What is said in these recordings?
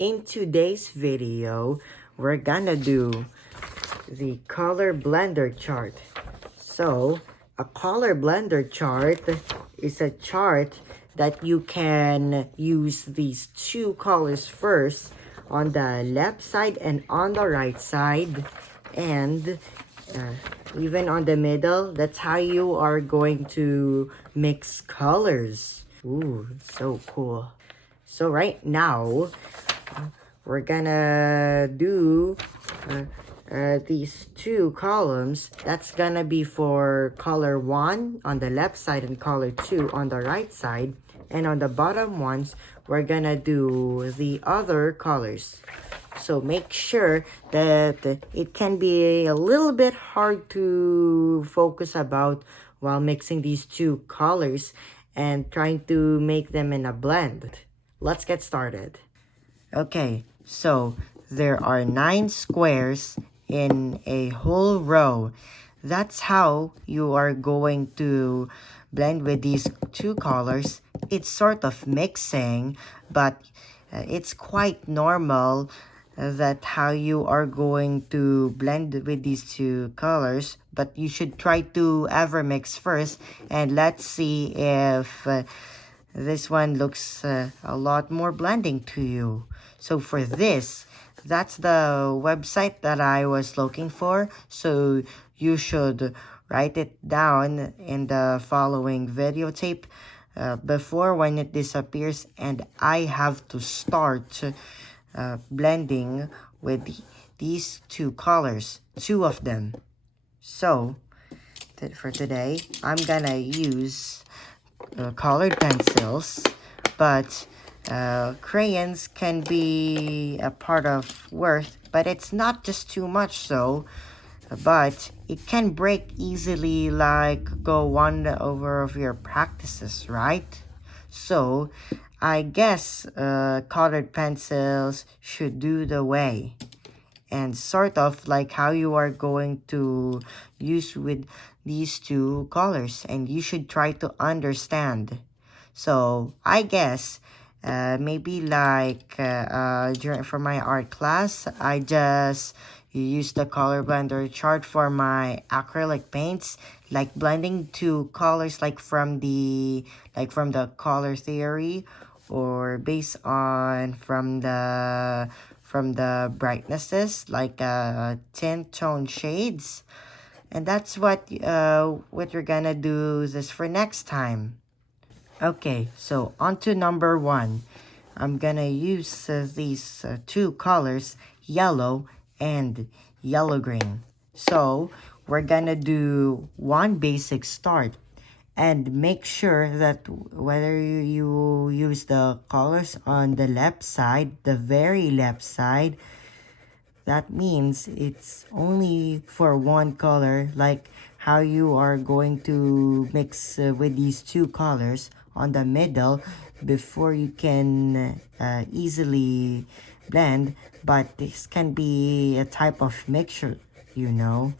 In today's video, we're gonna do the color blender chart. So, a color blender chart is a chart that you can use these two colors first on the left side and on the right side, and even on the middle. That's how you are going to mix colors. Ooh, so cool. So right now, we're gonna do these two columns. That's gonna be for color 1 on the left side and color 2 on the right side. And on the bottom ones, we're gonna do the other colors. So make sure that it can be a little bit hard to focus about while mixing these two colors and trying to make them in a blend. Let's get started. Okay, so there are 9 squares in a whole row. That's how you are going to blend with these two colors. It's sort of mixing, but it's quite normal that how you are going to blend with these two colors. But you should try to ever mix first, and let's see if this one looks a lot more blending to you. So for this, that's the website that I was looking for. So you should write it down in the following videotape before when it disappears, and I have to start blending with these two colors, two of them. So for today, I'm gonna use colored pencils, but crayons can be a part of worth, but it's not just too much so, but it can break easily, like go one over of your practices, right? So I guess colored pencils should do the way, and sort of like how you are going to use with these two colors, and you should try to understand. So I guess maybe like for my art class, I just use the color blender chart for my acrylic paints, like blending two colors like from the color theory, or based on from the brightnesses, like tint tone shades. And that's what you're gonna do this for next time. Okay, so on to number 1. I'm gonna use these two colors, yellow and yellow green. So we're gonna do one basic start, and make sure that whether you use the colors on the left side, the very left side, that means it's only for one color, like how you are going to mix with these two colors on the middle before you can easily blend. But this can be a type of mixture, you know.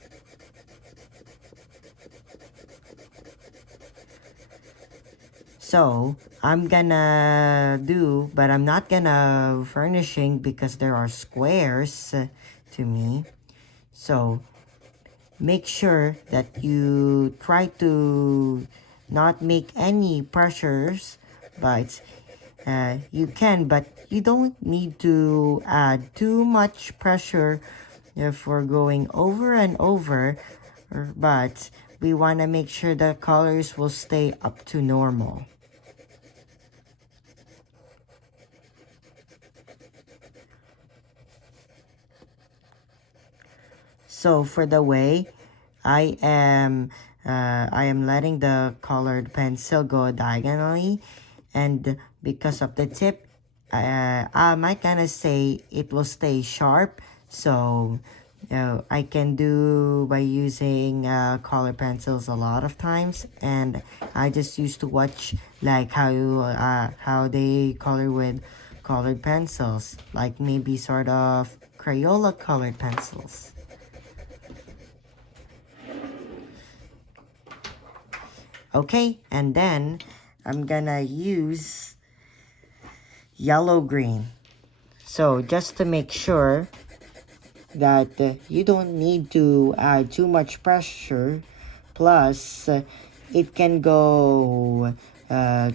So I'm gonna do, but I'm not gonna furnishing because there are squares to me. So make sure that you try to not make any pressures, but you can, but you don't need to add too much pressure for going over and over, but we want to make sure the colors will stay up to normal. So for the way, I am letting the colored pencil go diagonally, and because of the tip, I might kind of say it will stay sharp. So I can do by using color pencils a lot of times, and I just used to watch like how they color with colored pencils, like maybe sort of Crayola colored pencils. Okay, and then I'm gonna use yellow green. So just to make sure that you don't need to add too much pressure, plus it can go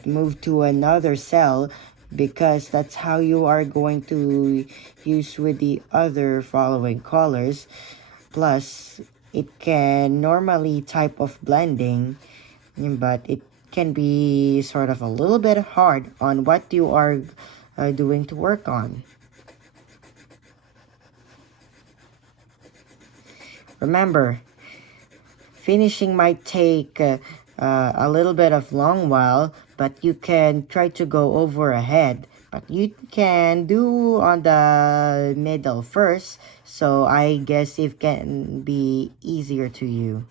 move to another cell, because that's how you are going to use with the other following colors. Plus it can normally type of blending, but it can be sort of a little bit hard on what you are doing to work on. Remember, finishing might take a little bit of long while, but you can try to go over ahead. But you can do on the middle first, so I guess it can be easier to you.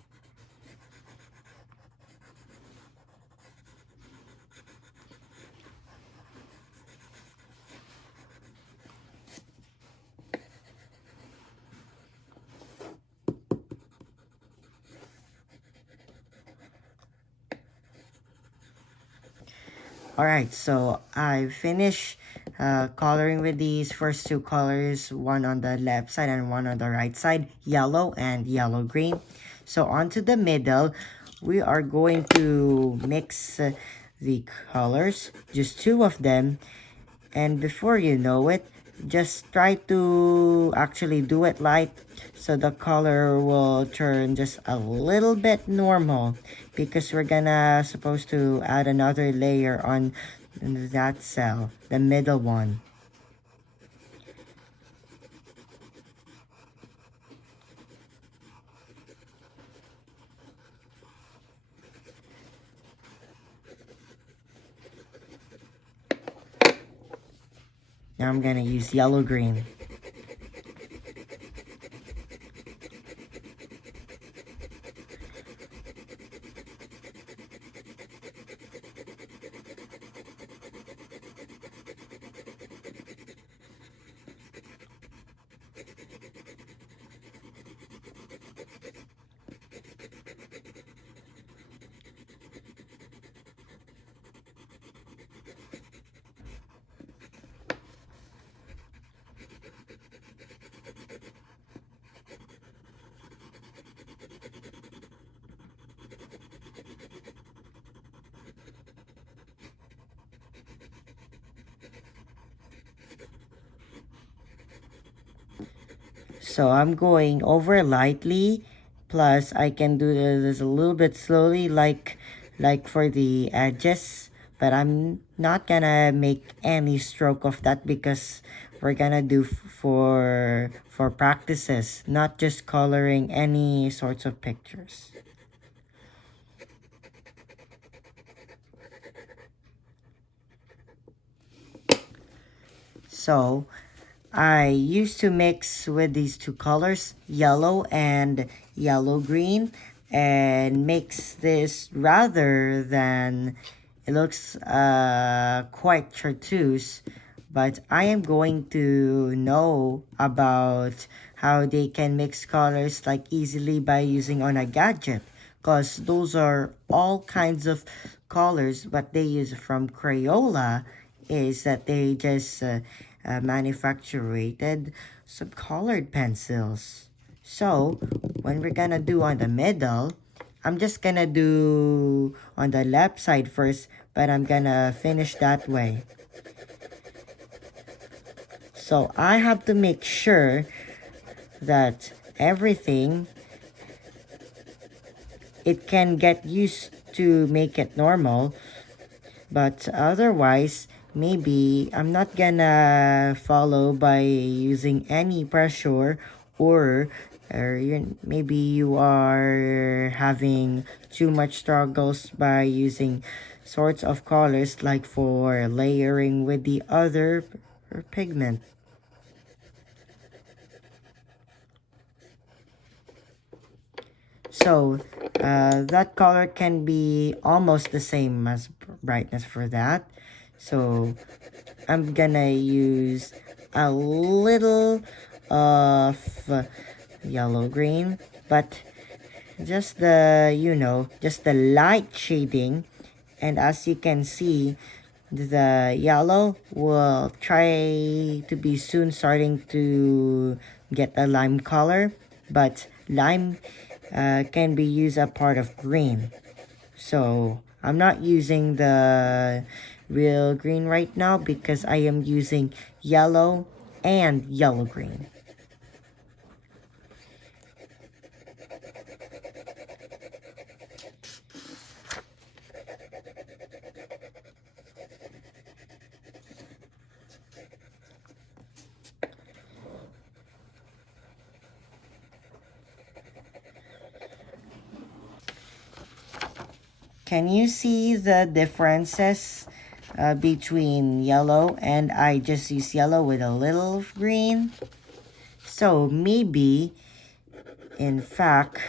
Alright, so I finished coloring with these first two colors, one on the left side and one on the right side, yellow and yellow green. So onto the middle, we are going to mix the colors, just two of them, and before you know it, just try to actually do it light so the color will turn just a little bit normal, because we're gonna supposed to add another layer on that cell, the middle one. Now I'm gonna use yellow green. So I'm going over lightly, plus I can do this a little bit slowly, like for the edges, but I'm not gonna make any stroke of that, because we're gonna do for practices, not just coloring any sorts of pictures. So I used to mix with these two colors, yellow and yellow green, and mix this rather than it looks quite chartreuse, but I am going to know about how they can mix colors like easily by using on a gadget, because those are all kinds of colors. What they use from Crayola is that they just manufactured some colored pencils. So when we're gonna do on the middle, I'm just gonna do on the left side first, but I'm gonna finish that way. So I have to make sure that everything, it can get used to make it normal, but otherwise maybe I'm not gonna follow by using any pressure, or maybe you are having too much struggles by using sorts of colors like for layering with the other pigment. So that color can be almost the same as brightness for that. So I'm gonna use a little of yellow green, but just the, just the light shading. And as you can see, the yellow will try to be soon starting to get a lime color, but lime can be used a part of green. So I'm not using the real green right now because I am using yellow and yellow green. Can you see the differences between yellow and I just use yellow with a little of green? So maybe, in fact,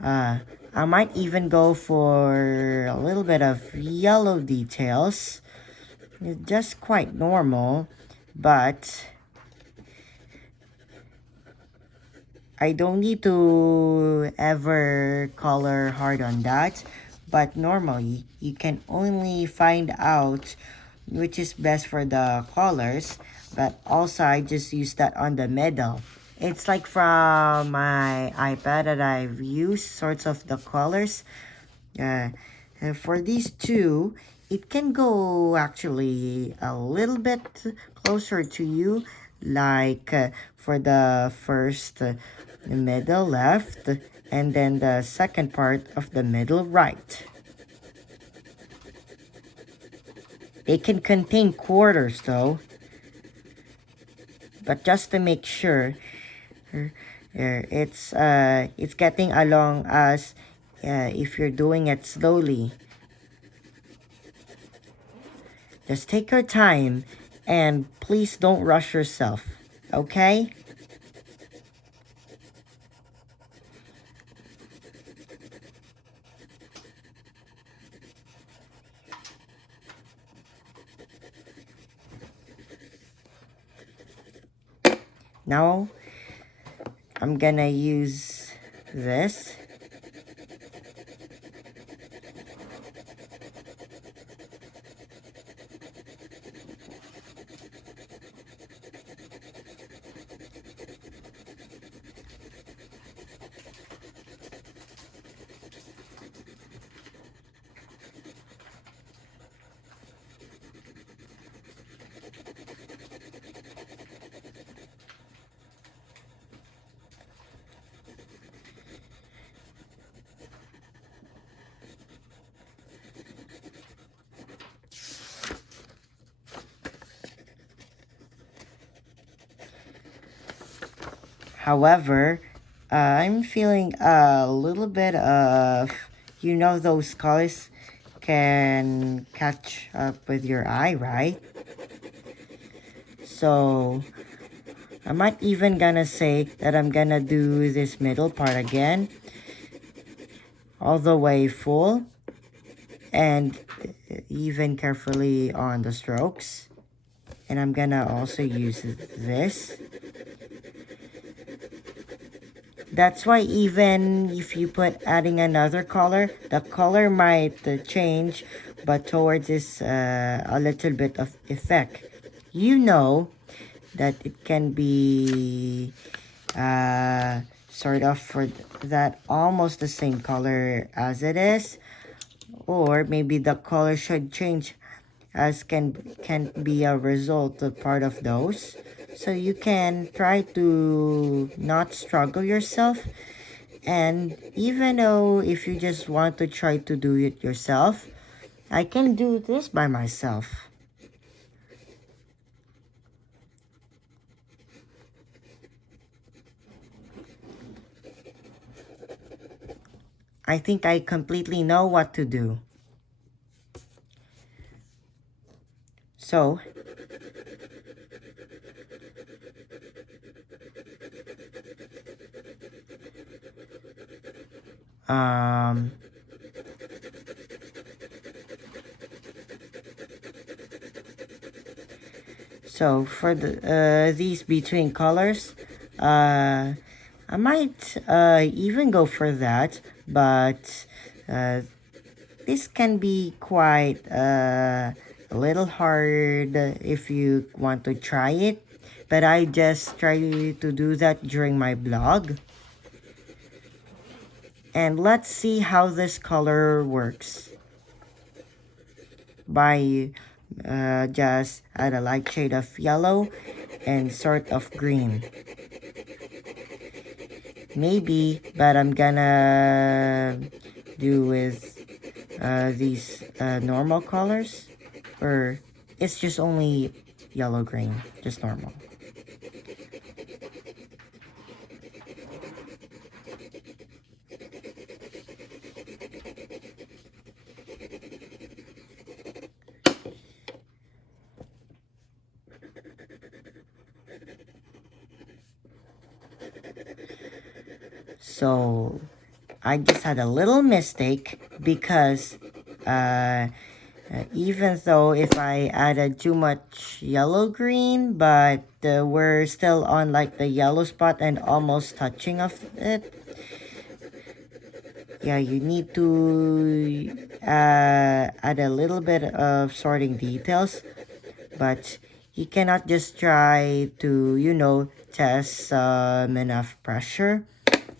I might even go for a little bit of yellow details. It's just quite normal, but I don't need to ever color hard on that. But normally, you can only find out which is best for the colors. But also, I just use that on the middle. It's like from my iPad that I've used sorts of the colors. And for these two, it can go actually a little bit closer to you. Like for the first middle left, and then the second part of the middle right. They can contain quarters though, but just to make sure, it's getting along as if you're doing it slowly. Just take your time and please don't rush yourself, okay? Now, I'm gonna use this. However, I'm feeling a little bit of, those colors can catch up with your eye, right? So, I might even gonna say that I'm gonna do this middle part again, all the way full, and even carefully on the strokes. And I'm gonna also use this. That's why even if you put adding another color, the color might change, but towards this a little bit of effect. You know that it can be sort of for that almost the same color as it is, or maybe the color should change as can be a result of part of those. So you can try to not struggle yourself, and even though if you just want to try to do it yourself, I can do this by myself. I think I completely know what to do. So, so for the these between colors, I might even go for that, but this can be quite a a little hard if you want to try it, but I just try to do that during my blog. And let's see how this color works by just add a light shade of yellow and sort of green. Maybe, but I'm gonna do with these normal colors, or it's just only yellow green, just normal. So I just had a little mistake because even though if I added too much yellow green, but we're still on like the yellow spot and almost touching of it. Yeah, you need to add a little bit of sorting details, but you cannot just try to, you know, test enough pressure.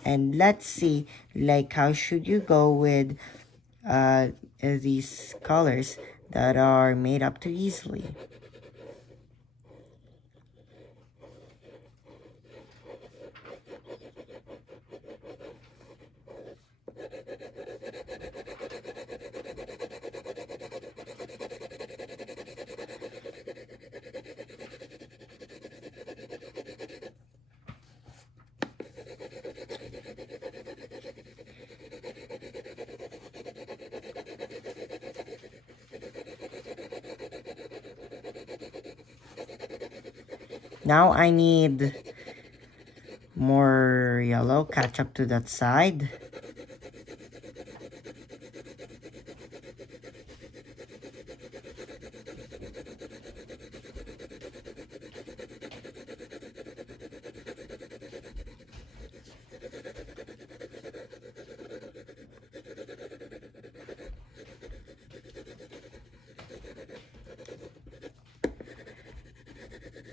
And let's see, like, how should you go with these colors that are made up too easily. Now I need more yellow, catch up to that side.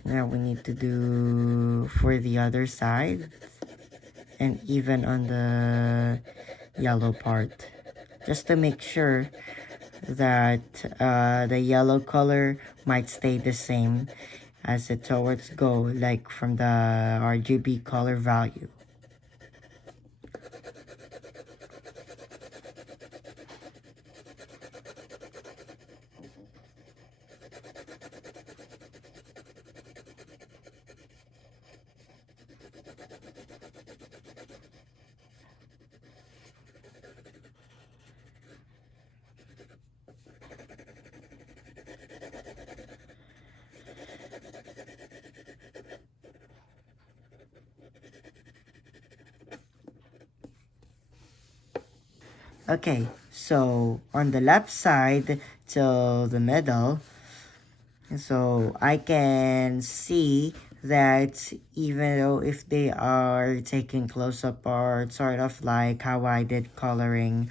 Now we need to do for the other side and even on the yellow part, just to make sure that the yellow color might stay the same as it towards go, like from the RGB color value. Okay, so on the left side till the middle, so I can see that even though if they are taking close-up or sort of like how I did coloring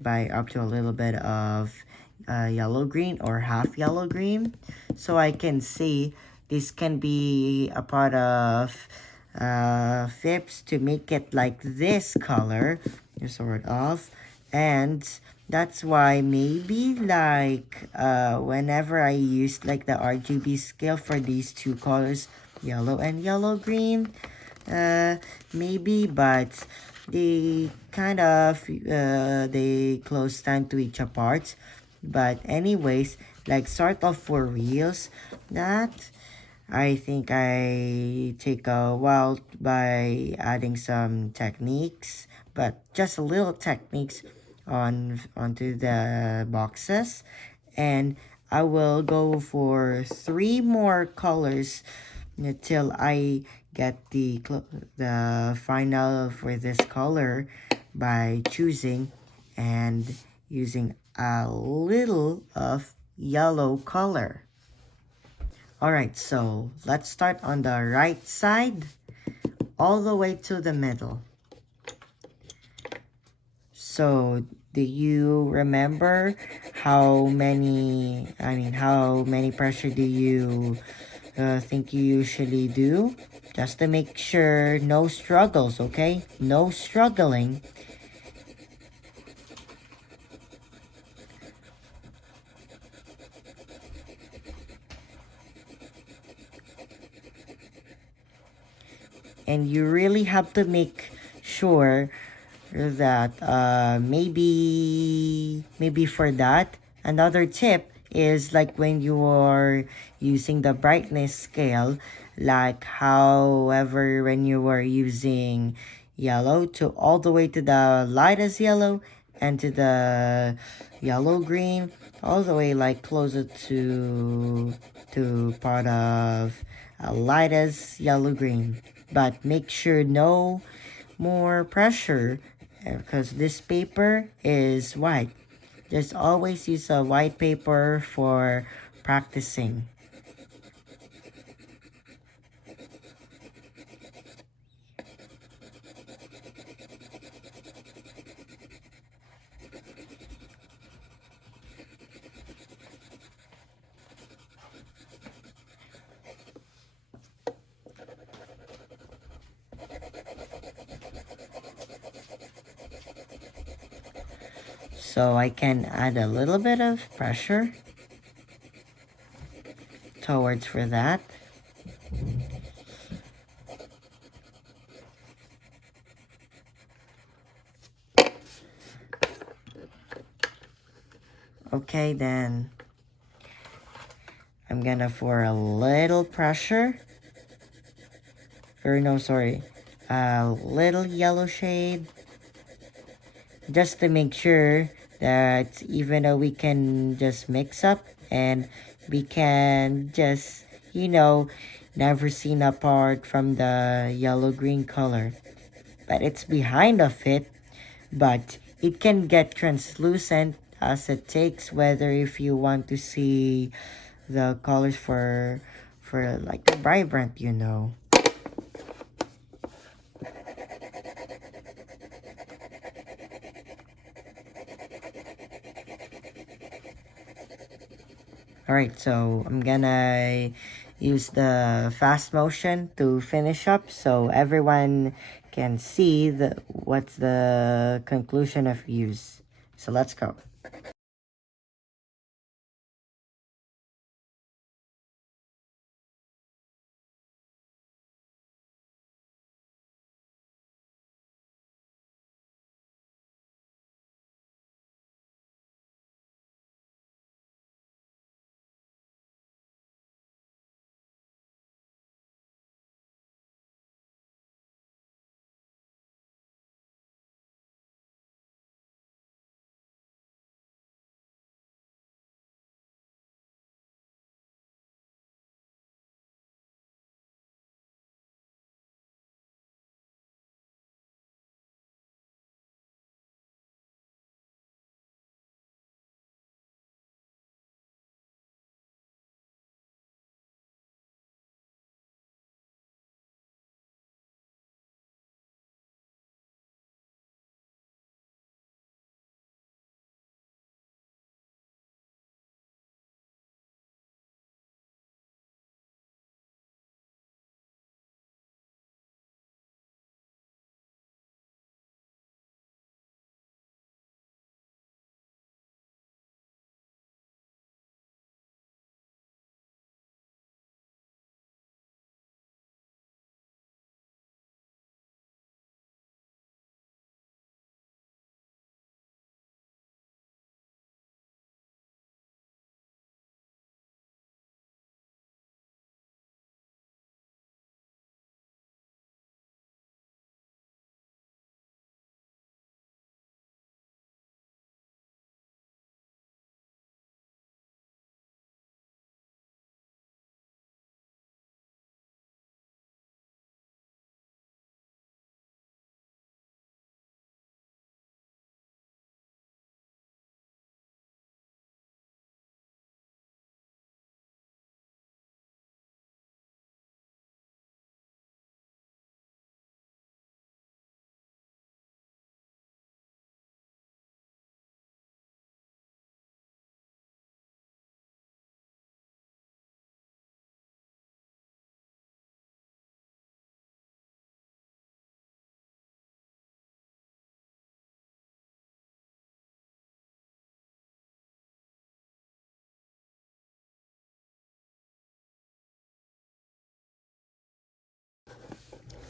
by up to a little bit of yellow green or half yellow green, so I can see this can be a part of fips to make it like this color, sort of. And that's why maybe like whenever I use like the RGB scale for these two colors, yellow and yellow green, maybe, but they kind of they close time to each apart. But anyways, like sort of for reals, that I think I take a while by adding some techniques, but just a little techniques onto the boxes, and I will go for 3 more colors until I get the final for this color by choosing and using a little of yellow color. Alright, so let's start on the right side all the way to the middle. So Do you remember how many, how many pressure do you think you usually do? Just to make sure no struggles, okay? No struggling. And you really have to make sure that maybe for that, another tip is like when you are using the brightness scale, like however when you are using yellow to all the way to the lightest yellow and to the yellow green, all the way like closer to part of lightest yellow green, but make sure no more pressure because this paper is white. Just always use a white paper for practicing. So I can add a little bit of pressure towards for that. Okay, then I'm gonna pour a little pressure. Or no, sorry. A little yellow shade. Just to make sure that even though we can just mix up and we can just, never seen apart from the yellow-green color. But it's behind of it, but it can get translucent as it takes whether if you want to see the colors for like vibrant. Alright, so I'm gonna use the fast motion to finish up so everyone can see what's the conclusion of use. So let's go.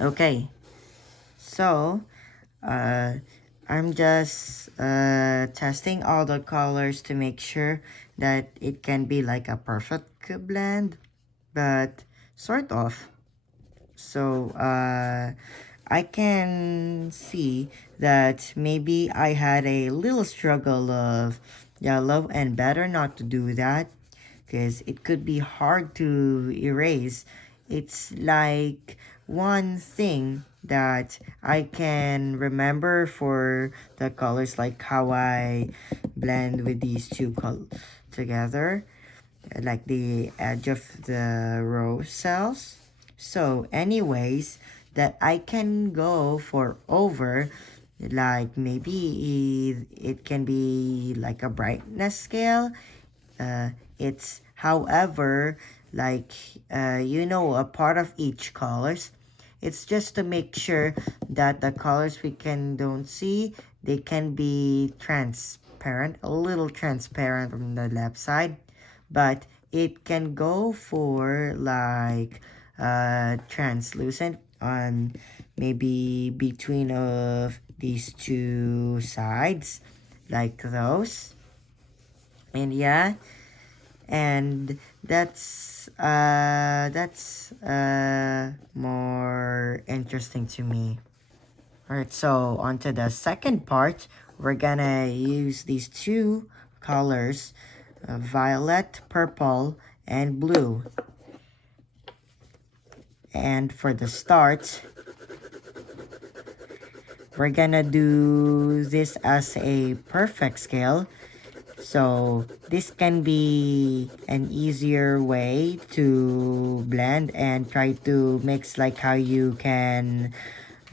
Okay, so I'm just testing all the colors to make sure that it can be like a perfect blend, but sort of. So I can see that maybe I had a little struggle of yellow, and better not to do that because it could be hard to erase. It's like one thing that I can remember for the colors, like how I blend with these two together, like the edge of the row cells. So anyways, that I can go for over, like maybe it can be like a brightness scale. It's however, like a part of each colors. It's just to make sure that the colors we can don't see, they can be transparent, a little transparent on the left side, but it can go for like translucent on maybe between of these two sides, like those. And yeah, and that's more interesting to me. All right, so on to the second part. We're gonna use these two colors, violet, purple, and blue. And for the start, we're gonna do this as a perfect scale. So this can be an easier way to blend and try to mix, like how you can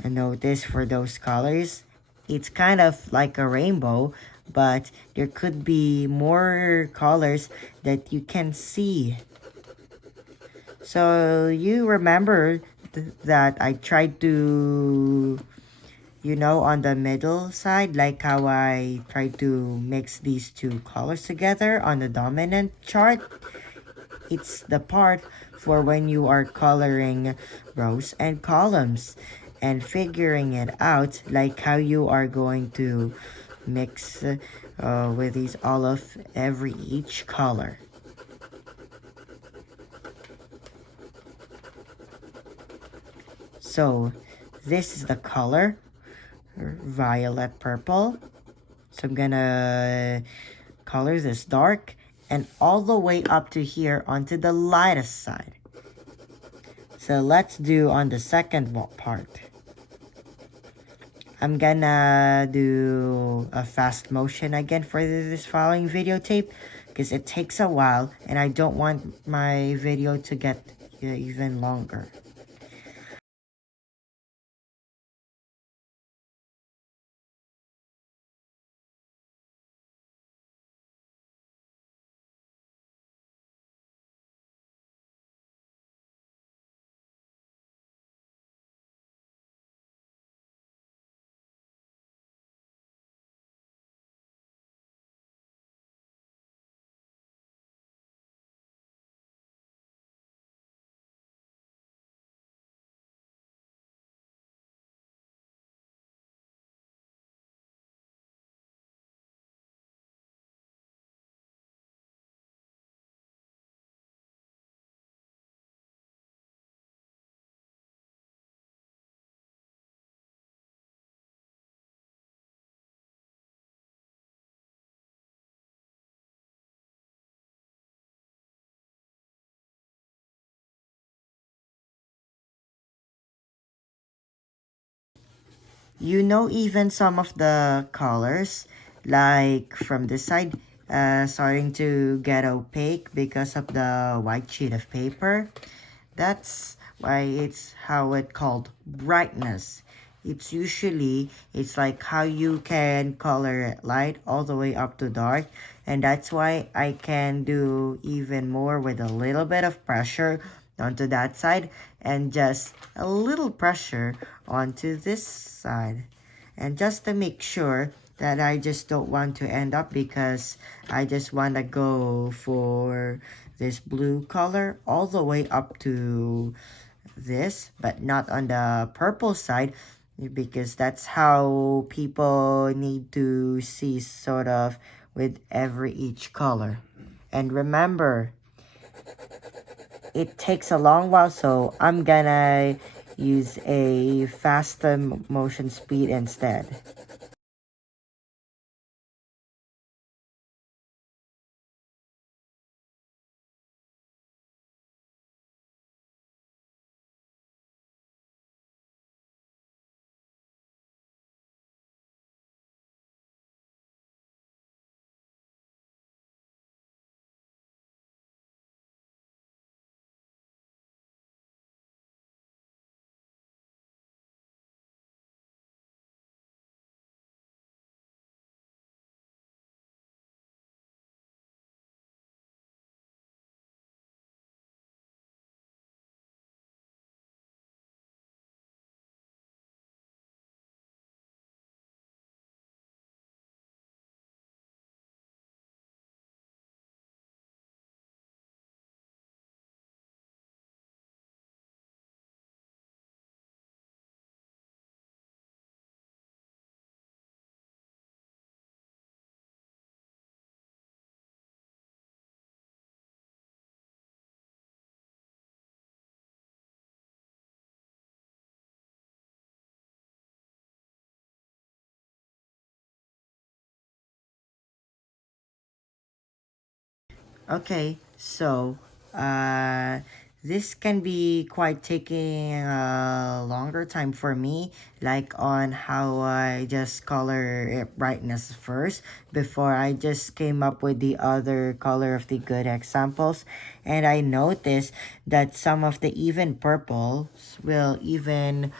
notice for those colors. It's kind of like a rainbow, but there could be more colors that you can see. So you remember that I tried to, on the middle side, like how I tried to mix these two colors together on the dominant chart. It's the part for when you are coloring rows and columns and figuring it out, like how you are going to mix with these all of each color. So this is the color, violet purple. So I'm gonna color this dark and all the way up to here onto the lightest side. So let's do on the second part. I'm gonna do a fast motion again for this following videotape because it takes a while and I don't want my video to get even longer. Even some of the colors, like from this side, starting to get opaque because of the white sheet of paper. That's why it's how it called brightness. It's like how you can color it light all the way up to dark, and that's why I can do even more with a little bit of pressure onto that side and just a little pressure onto this side. And just to make sure that I just don't want to end up, because I just want to go for this blue color all the way up to this, but not on the purple side, because that's how people need to see sort of with each color. And remember, it takes a long while, so I'm gonna use a faster motion speed instead. Okay, so this can be quite taking a longer time for me, like on how I just color it brightness first before I just came up with the other color of the good examples. And I noticed that some of the even purples will even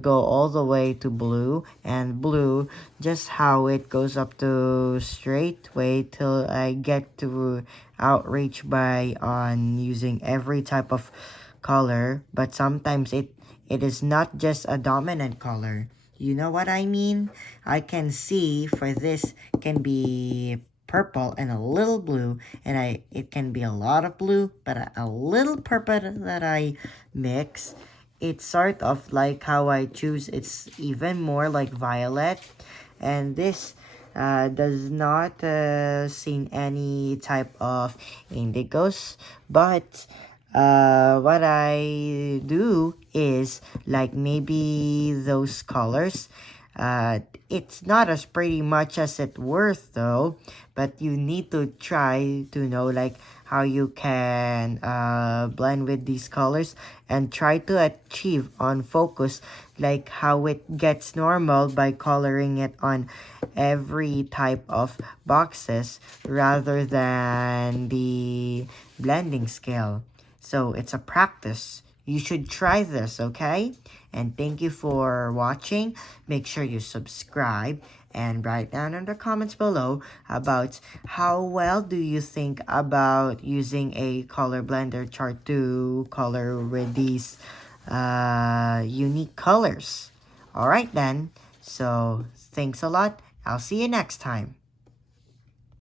go all the way to blue, and blue just how it goes up to straight way till I get to outreach by on using every type of color. But sometimes it is not just a dominant color. You know what I mean? I can see for this can be purple and a little blue, and it can be a lot of blue but a little purple that I mix. It's sort of like how I choose. It's even more like violet, and this does not seen any type of indigos, but what I do is like maybe those colors. It's not as pretty much as it worth though, but you need to try to know like how you can blend with these colors and try to achieve on focus like how it gets normal by coloring it on every type of boxes rather than the blending scale. So it's a practice. You should try this, okay? And thank you for watching. Make sure you subscribe and write down in the comments below about how well do you think about using a color blender chart to color with these unique colors. Alright then, so thanks a lot. I'll see you next time.